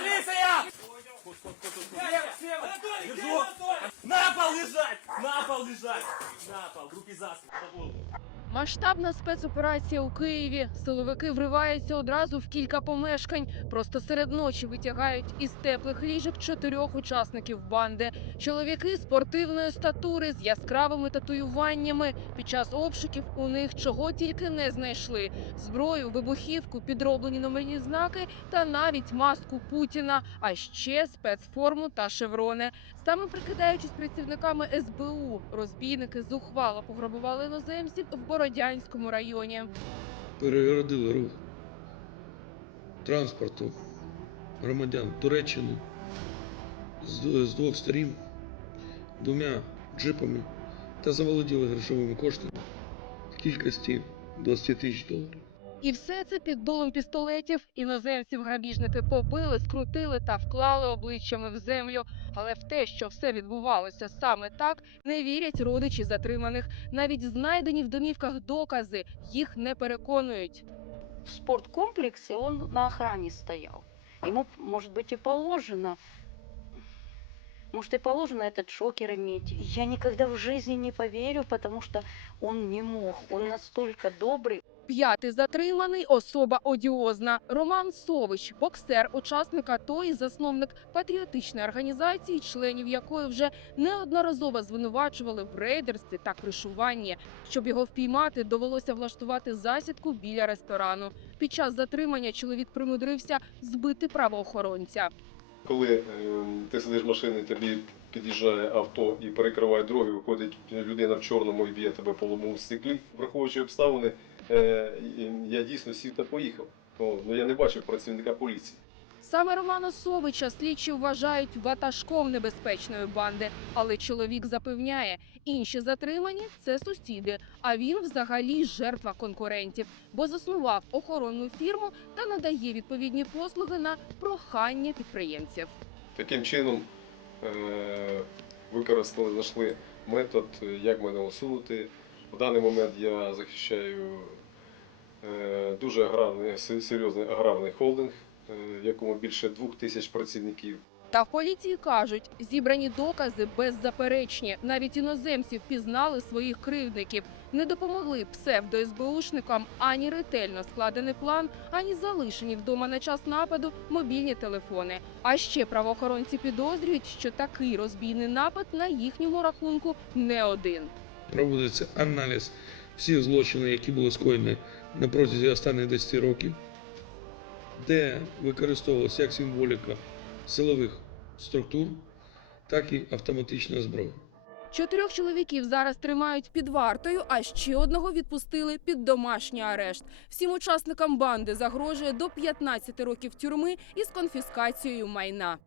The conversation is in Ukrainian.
Полиция! На пол лежать! На пол лежать! На пол, руки за спину. Масштабна спецоперація у Києві. Силовики вриваються одразу в кілька помешкань. Просто серед ночі витягають із теплих ліжок чотирьох учасників банди. Чоловіки спортивної статури з яскравими татуюваннями. Під час обшуків у них чого тільки не знайшли: зброю, вибухівку, підроблені номерні знаки та навіть маску Путіна, а ще спецформу та шеврони. Саме прикидаючись працівниками СБУ, розбійники зухвало пограбували іноземців в Бородянському районі. перегородили рух транспорту громадян Туреччини з двох сторін двома джипами та заволоділи грошовими коштами в кількості 20 тисяч доларів. І все це під дулом пістолетів іноземців грабіжники побили, скрутили та вклали обличчями в землю. Але в те, що все відбувалося саме так, не вірять родичі затриманих. Навіть знайдені в домівках докази їх не переконують. в спорткомплексе он на охране стоял. Ему, может быть, и положено, может, и положено этот шокер иметь. Я никогда в жизни не поверю, потому что он не мог. Он настолько добрый. П'ятий затриманий особа одіозна. Роман Сович, боксер, учасник АТО і засновник патріотичної організації, членів якої вже неодноразово звинувачували в рейдерстві та кришуванні. Щоб його впіймати, довелося влаштувати засідку біля ресторану. Під час затримання чоловік примудрився збити правоохоронця. Коли е, ти сидиш в машині, тобі під'їжджає авто і перекриває дороги, виходить людина в чорному і б'є тебе по лобовому стеклі. Враховуючи обставини, я дійсно сів та поїхав. Ну я не бачив працівника поліції. Саме Романа Совича слідчі вважають ватажком небезпечної банди, але чоловік запевняє, інші затримані це сусіди. А він взагалі жертва конкурентів, бо заснував охоронну фірму та надає відповідні послуги на прохання підприємців. Таким чином е, використали, знайшли метод, е, як мене усунути. В даний момент я захищаю е, дуже аграрний, серйозний аграрний холдинг, е, в якому більше двох тисяч працівників. Та в поліції кажуть, зібрані докази беззаперечні. Навіть іноземці впізнали своїх кривдників. Не допомогли псевдо-СБУшникам ані ретельно складений план, ані залишені вдома на час нападу мобільні телефони. А ще правоохоронці підозрюють, що такий розбійний напад на їхньому рахунку не один. Проводиться аналіз всіх злочинів, які були скоєні на протязі останніх 10 років, де використовувалася як символіка силових структур, так і автоматична зброя. Чотирьох чоловіків зараз тримають під вартою, а ще одного відпустили під домашній арешт. Всім учасникам банди загрожує до 15 років тюрми із конфіскацією майна.